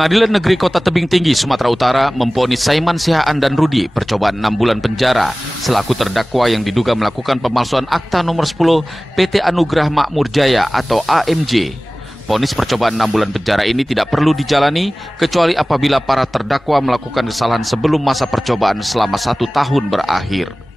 Pengadilan Negeri Kota Tebing Tinggi, Sumatera Utara memvonis Saiman Sihaan dan Rudi percobaan 6 bulan penjara selaku terdakwa yang diduga melakukan pemalsuan akta nomor 10 PT Anugrah Makmur Jaya atau AMJ. Vonis percobaan 6 bulan penjara ini tidak perlu dijalani kecuali apabila para terdakwa melakukan kesalahan sebelum masa percobaan selama 1 tahun berakhir.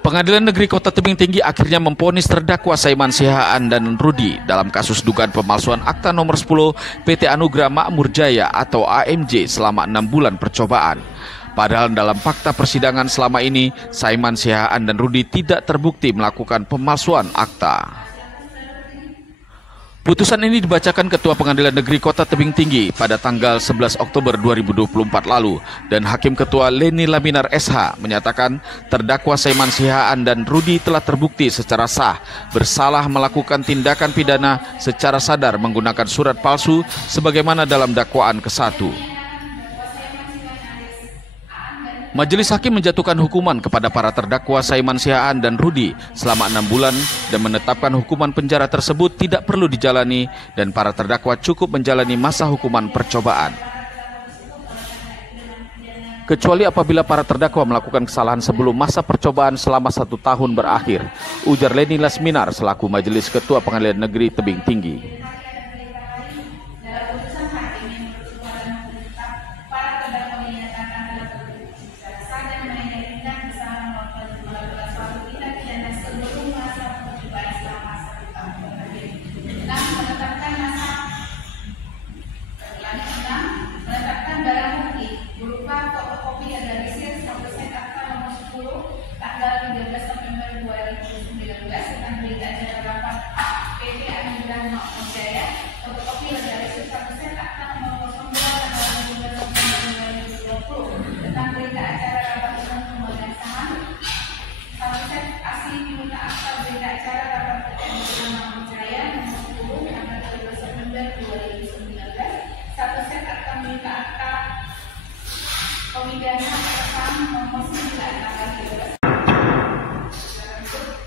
Pengadilan Negeri Kota Tebing Tinggi akhirnya memvonis terdakwa Saiman Sihaan dan Rudi dalam kasus dugaan pemalsuan akta nomor 10 PT Anugrah Makmur Jaya atau AMJ selama 6 bulan percobaan. Padahal dalam fakta persidangan selama ini, Saiman Sihaan dan Rudi tidak terbukti melakukan pemalsuan akta. Putusan ini dibacakan Ketua Pengadilan Negeri Kota Tebing Tinggi pada tanggal 11 Oktober 2024 lalu dan Hakim Ketua Leni Laminar SH menyatakan terdakwa Saiman Sihaan dan Rudi telah terbukti secara sah bersalah melakukan tindakan pidana secara sadar menggunakan surat palsu sebagaimana dalam dakwaan ke-1. Majelis Hakim menjatuhkan hukuman kepada para terdakwa Saiman Sihaan dan Rudi selama 6 bulan dan menetapkan hukuman penjara tersebut tidak perlu dijalani dan para terdakwa cukup menjalani masa hukuman percobaan. Kecuali apabila para terdakwa melakukan kesalahan sebelum masa percobaan selama 1 tahun berakhir, ujar Leni Laminar selaku Majelis Ketua Pengadilan Negeri Tebing Tinggi.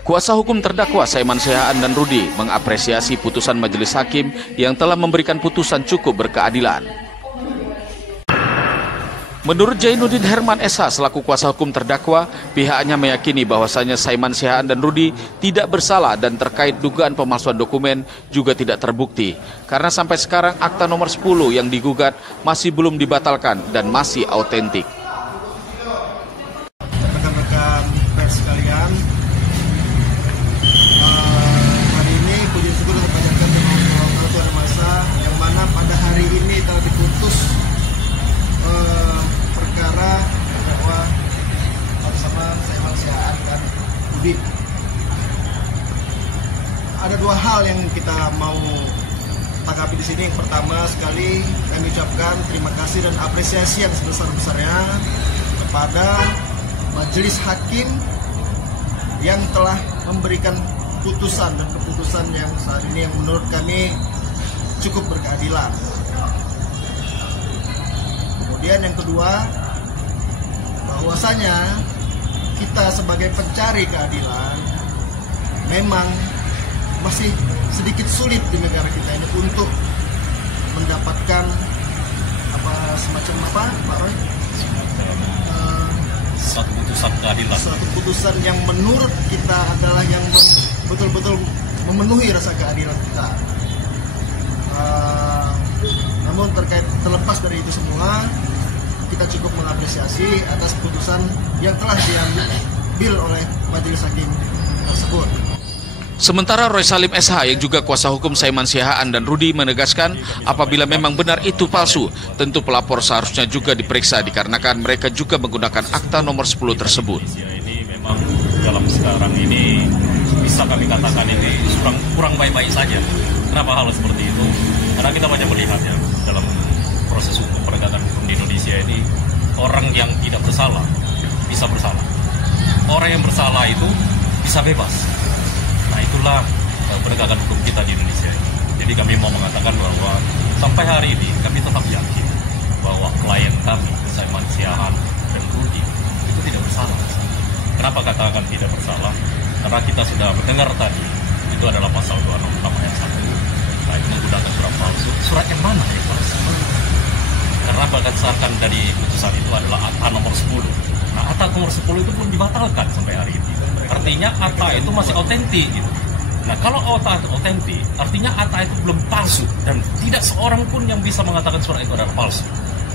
Kuasa hukum terdakwa Saiman Sihaan dan Rudi mengapresiasi putusan Majelis Hakim yang telah memberikan putusan cukup berkeadilan. Menurut Jainuddin Herman SH selaku kuasa hukum terdakwa, pihaknya meyakini bahwasanya Saiman Sihaan dan Rudi tidak bersalah dan terkait dugaan pemalsuan dokumen juga tidak terbukti. Karena sampai sekarang akta nomor 10 yang digugat masih belum dibatalkan dan masih autentik. Rekan-rekan pers sekalian, hari ini puji syukur dan panjatkan kepada Tuhan Masa yang mana pada hari ini telah diputus perkara terdakwa bersama Saiman Sihaan dan Rudi. Ada 2 hal yang kita mau tanggapi di sini. Yang pertama sekali kami ucapkan terima kasih dan apresiasi yang sebesar-besarnya kepada Majelis Hakim yang telah memberikan putusan dan keputusan yang saat ini yang menurut kami cukup berkeadilan. Kemudian yang kedua, bahwasanya kita sebagai pencari keadilan memang masih sedikit sulit di negara kita ini untuk mendapatkan semacam Pak Roy? Suatu putusan keadilan. Suatu putusan yang menurut kita adalah yang betul-betul memenuhi rasa keadilan kita. Namun terlepas dari itu semua, kita cukup mengapresiasi atas putusan yang telah diambil oleh Majelis Hakim tersebut. Sementara Roy Salim SH yang juga kuasa hukum Saiman Sihaan dan Rudi menegaskan apabila memang benar itu palsu, tentu pelapor seharusnya juga diperiksa dikarenakan mereka juga menggunakan akta nomor 10 tersebut. Ini memang dalam sekarang ini bisa kami katakan ini kurang baik-baik saja. Kenapa hal seperti itu? Karena kita banyak melihatnya dalam proses hukum penegakan hukum di Indonesia ini, orang yang tidak bersalah bisa bersalah. Orang yang bersalah itu bisa bebas. Nah, itulah penegakan hukum kita di Indonesia. Jadi kami mau mengatakan bahwa sampai hari ini kami tetap yakin bahwa klien kami, Saiman Sihaan dan Rudi, itu tidak bersalah. Kenapa katakan tidak bersalah? Karena kita sudah mendengar tadi, itu adalah pasal 26 ayat 1, menggunakan surat palsu. surat yang mana yang palsu? Karena berdasarkan dari putusan itu adalah akta nomor 10. Nah, akta nomor 10 itu pun dibatalkan sampai hari ini. Artinya akta itu masih otentik gitu. Nah, kalau akta itu otentik, artinya akta itu belum palsu dan tidak seorang pun yang bisa mengatakan surat itu adalah palsu.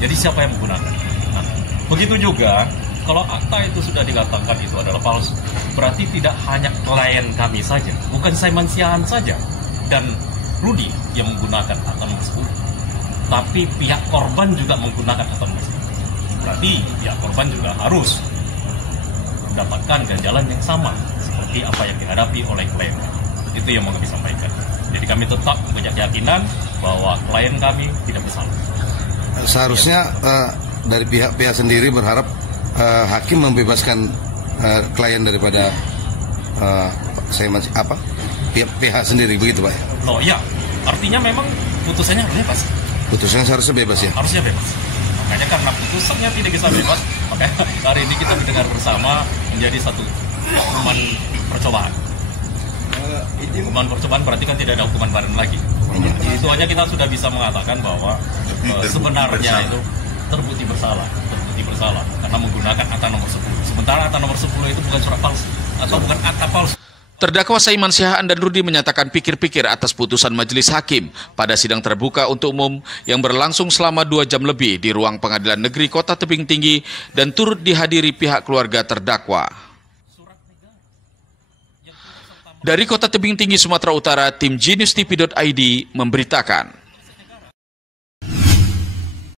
Jadi siapa yang menggunakan? Nah, begitu juga kalau akta itu sudah dikatakan itu adalah palsu, berarti tidak hanya klien kami saja, bukan Simon Siahaan saja dan Rudy yang menggunakan akta nomor 10, tapi pihak korban juga menggunakan akta nomor 10. Berarti pihak korban juga harus mendapatkan ganjalan yang sama seperti apa yang dihadapi oleh klien. Itu yang mau kami sampaikan. Jadi kami tetap punya keyakinan bahwa klien kami tidak bersalah. Seharusnya dari pihak sendiri berharap hakim membebaskan klien daripada pihak sendiri, begitu Pak? Oh iya, artinya memang putusannya harus bebas. Putusannya seharusnya bebas ya? Harusnya bebas. Makanya karena putusannya tidak bisa bebas, makanya hari ini kita mendengar bersama menjadi satu hukuman percobaan. Hukuman percobaan berarti kan tidak ada hukuman badan lagi. Itu hanya kita sudah bisa mengatakan bahwa sebenarnya itu terbukti bersalah karena menggunakan akta nomor 10. Sementara akta nomor 10 itu bukan surat palsu atau bukan akta palsu. Terdakwa Simon Siahaan dan Rudy menyatakan pikir-pikir atas putusan majelis hakim pada sidang terbuka untuk umum yang berlangsung selama 2 jam lebih di ruang Pengadilan Negeri Kota Tebing Tinggi dan turut dihadiri pihak keluarga terdakwa. Dari Kota Tebing Tinggi, Sumatera Utara, tim GenewsTV.id memberitakan.